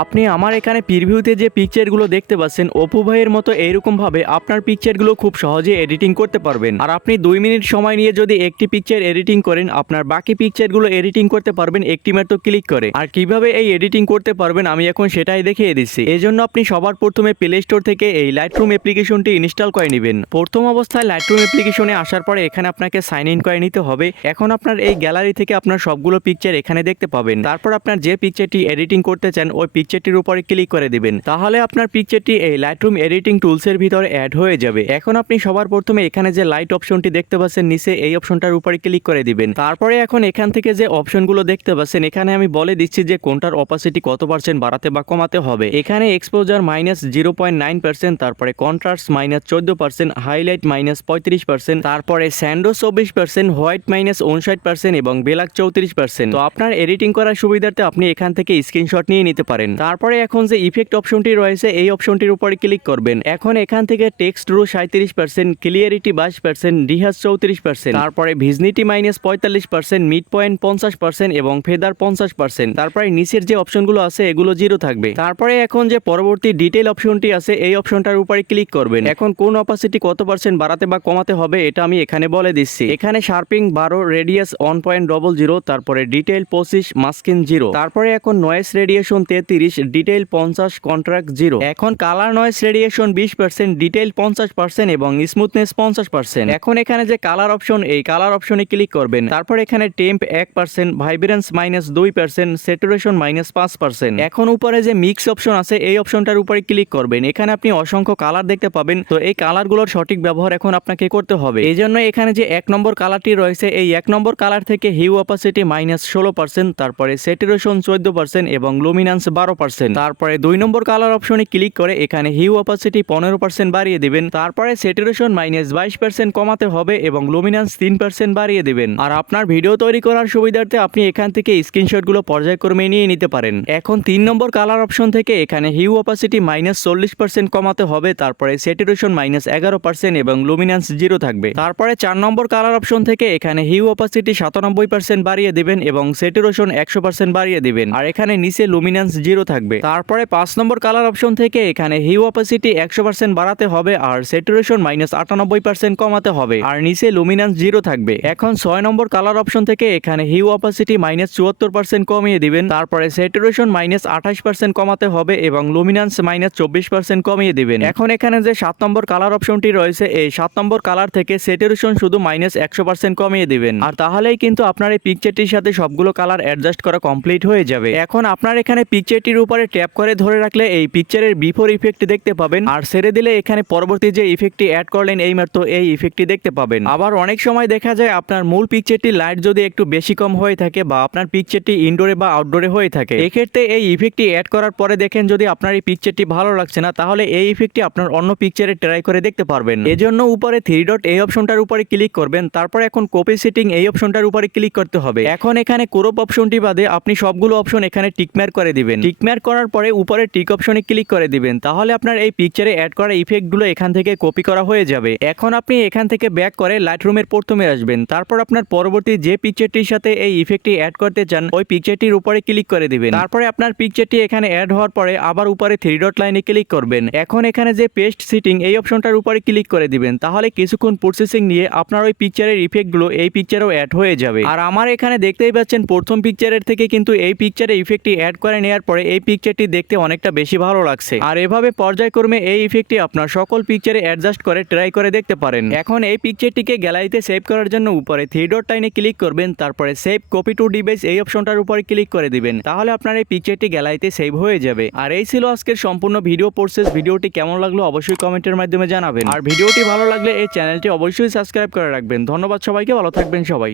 আপনি আমার এখানে প্রিভিউতে যে পিকচারগুলো দেখতে পাচ্ছেন অপু ভাইয়ের মতো এইরকম ভাবে আপনার পিকচারগুলো খুব সহজে এডিটিং করতে পারবেন। আর আপনি 2 মিনিট সময় নিয়ে যদি একটি পিকচার এডিটিং করেন, আপনার বাকি পিকচারগুলো এডিটিং করতে পারবেন একটি মাত্র ক্লিক করে। আর কিভাবে এই এডিটিং করতে পারবেন আমি এখন সেটাই দেখিয়ে দিচ্ছি। এজন্য আপনি সবার প্রথমে প্লে স্টোর থেকে এই লাইটরুম অ্যাপ্লিকেশনটি ইনস্টল করে নেবেন। প্রথম অবস্থায় লাইটরুম অ্যাপ্লিকেশনে আসার পরে এখানে আপনাকে সাইন ইন করে নিতে হবে। এখন আপনার এই গ্যালারি থেকে আপনার সবগুলো পিকচার এখানে দেখতে পাবেন। তারপর আপনার যে পিকচারটি এডিটিং করতে চান ওই পিকচারটির উপরে ক্লিক করে দিবেন। তাহলে আপনার পিকচারটি এই লাইটরুম এডিটিং টুলসের ভিতরে অ্যাড হয়ে যাবে। এখন আপনি সবার প্রথমে এখানে যে লাইট অপশনটি দেখতে পাচ্ছেন নিচে, এই অপশনটার উপরে ক্লিক করে দিবেন। তারপরে এখন এখান থেকে যে অপশনগুলো দেখতে পাচ্ছেন এখানে আমি বলে দিচ্ছি যে কোনটার অপাসিটি কত পার্সেন্ট বাড়াতে বা কমাতে হবে। এখানে এক্সপোজার -0.9%, তারপরে কন্ট্রাস্ট -14%, হাইলাইট -35%, তারপরে স্যান্ডো 24%, হোয়াইট -59% এবং ব্ল্যাক 34%। তো আপনার এডিটিং করার সুবিধার্থে আপনি এখান থেকে স্ক্রিনশট নিয়ে নিতে পারেন। তারপরে এখন যে ইফেক্ট অপশনটি রয়েছে এই অপশনটির উপরে ক্লিক করবেন। এখন এখান থেকে টেক্সট রো 37%, ক্লিয়ারিটি 22%, ডিহাস 34%, তারপরে ভিজনিটি -45%, মিড পয়েন্ট 50% এবং ফেদার 50%। তারপরে নিচের যে অপশনগুলো আছে এগুলো 0 থাকবে। তারপরে এখন যে পরবর্তী ডিটেইল অপশনটি আছে এই অপশনটার উপরে ক্লিক করবেন। এখন কোন অপাসিটি কত পার্সেন্ট বাড়াতে বা কমাতে হবে এটা আমি এখানে বলে দিচ্ছি। এখানে শার্পিং 12, রেডিয়াস 1.00, তারপরে ডিটেইল 25, মাস্কিং 0, তারপরে এখন নয়েস রেডিয়েশন 33, ডিটেইল 50, কন্ট্রাক্ট 0। এখন কালার নয়েস রেডিয়েশন 20%, ডিটেইল 50% এবং স্মুথনেস 50%। এখন এখানে যে কালার অপশন এই কালার অপশনে ক্লিক করবেন। তারপর এখানে টেম্প 1%, ভাইব্রেন্স -2%, স্যাচুরেশন -5%। এখন উপরে যে মিক্স অপশন আছে এই অপশনটার উপরে ক্লিক করবেন। এখানে আপনি অসংখ্য কালার দেখতে পাবেন। তো এই কালারগুলোর সঠিক ব্যবহার এখন আপনাকে করতে হবে। এই জন্য এখানে যে 1 নম্বর কালারটি রয়েছে এই 1 নম্বর কালার থেকে হিউ অপাসিটি -16%, তারপরে স্যাচুরেশন 14% এবং লুমিনান্স 12%। তারপরে 2 নম্বর কালার অপশনে ক্লিক করে এখানে হিউ অপাসিটি 15% বাড়িয়ে দিবেন। তারপরে স্যাচুরেশন -22% কমাতে হবে এবং লুমিনান্স 3% বাড়িয়ে দিবেন। আর আপনার ভিডিও তৈরি করার সুবিধার্থে আপনি এখান থেকে স্ক্রিনশটগুলো পর্যায়ক্রমে নিয়ে নিতে পারেন। এখন 3 নম্বর কালার অপশন থেকে এখানে হিউ অপাসিটি -40% কমাতে হবে, তারপরে স্যাচুরেশন -11% এবং লুমিনান্স 0 থাকবে। তারপরে 4 নম্বর কালার অপশন থেকে এখানে হিউ অপাসিটি 97% বাড়িয়ে দিবেন এবং স্যাচুরেশন 100% বাড়িয়ে দিবেন। আর এখানে নিচে লুমিনান্স 0 থাকবে। তারপরে 5 নম্বর কালার অপশন থেকে এখানে হিউ অপাসিটি 100% বাড়াতে হবে আর স্যাচুরেশন -98% কমাতে হবে আর নিচে লুমিনান্স 0 থাকবে। এখন 6 নম্বর কালার অপশন থেকে এখানে হিউ অপাসিটি -74% কমিয়ে দিবেন, তারপরে স্যাচুরেশন -28% কমাতে হবে এবং লুমিনান্স -24% কমিয়ে দিবেন। এখন এখানে যে 7 নম্বর কালার অপশনটি রয়েছে এই 7 নম্বর কালার থেকে স্যাচুরেশন শুধু -100% কমিয়ে দিবেন। আর তাহলেই কিন্তু আপনার এই পিকচারটির সাথে সবগুলো কালার অ্যাডজাস্ট করা কমপ্লিট হয়ে যাবে। এখন আপনার এখানে পিকচারটির উপরে ট্যাপ করে ধরে রাখলে এই পিকচারের বিফোর ইফেক্ট দেখতে পাবেন, আর ছেড়ে দিলে এখানে পরবর্তী যে ইফেক্টটি অ্যাড করলেন এইমাত্র এই ইফেক্টটি দেখতে পাবেন। আবার অনেক সময় দেখা যায় আপনার মূল পিকচারটি লাইট যদি একটু বেশি কম হয়ে থাকে বা আপনার পিকচারটি ইনডোরে বা আউটডোরে হয়ে থাকে, এক্ষেত্রে এই ইফেক্টটি অ্যাড করার পরে দেখেন যদি আপনার এই পিকচারটি ভালো লাগছে না তাহলে এই ইফেক্টটি আপনার অন্য পিকচারে ট্রাই করে দেখতে পারবেন। এজন্য উপরে 3 ডট এই অপশনটার উপরে ক্লিক করবেন। তারপর এখন কপি সেটিং এই অপশনটার উপরে ক্লিক করতে হবে। এখন এখানে ক্রপ অপশনটি বাদে আপনি সবগুলো অপশন এখানে টিকমার্ক করে দিবেন। টিকমার্ক করার পরে উপরে টিক অপশনে ক্লিক করে দিবেন। তাহলে আপনার এই পিকচারে অ্যাড করা ইফেক্টগুলো এখান থেকে কপি করা হয়ে যাবে। এখন আপনি এখান থেকে ব্যাক করে লাইটরুমের প্রথমে আসবেন। তারপর আপনার পরবর্তী যে পিকচারটির সাথে এই ইফেক্টটি অ্যাড করতে চান ওই পিকচারটির উপরে ক্লিক করে দিবেন। তারপরে আপনার পিকচারটি এখানে অ্যাড হওয়ার পরে আবার উপরে 3 ডট লাইনে ক্লিক করবেন। এখন এখানে যে পেস্ট সিটিং এই অপশনটার উপরে ক্লিক করে দিবেন। তাহলে কিছুক্ষণ প্রসেসিং নিয়ে আপনার ওই পিকচারের ইফেক্টগুলো এই পিকচারেও অ্যাড হয়ে যাবে। আর আমার এখানে দেখতেই পাচ্ছেন প্রথম পিকচারের থেকে কিন্তু এই পিকচারে ইফেক্টটি অ্যাড করে নেওয়ার পরে এই পিকচারটি দেখতে অনেকটা বেশি ভালো লাগছে। আর এভাবে পর্যায়ক্রমে এই ইফেক্টটি আপনার সকল পিকচারে অ্যাডজাস্ট করে ট্রাই করে দেখতে পারেন। এখন এই পিকচারটিকে গ্যালারিতে সেভ করার জন্য উপরে 3 ডট লাইনে ক্লিক করবেন। তারপরে সেভ কপি টু ডিভাইস এই অপশনটার উপরে ক্লিক করে দিবেন। তাহলে আপনার এই পিকচারটি গ্যালারিতে সেভ হয়ে যাবে। আর এই ছিল আজকের সম্পূর্ণ ভিডিও প্রসেস। ভিডিওটি কেমন লাগলো অবশ্যই কমেন্টের মাধ্যমে জানাবেন। আর ভিডিওটি ভালো লাগলে এই চ্যানেলটি অবশ্যই সাবস্ক্রাইব করে রাখবেন। ধন্যবাদ সবাইকে, ভালো থাকবেন সবাই।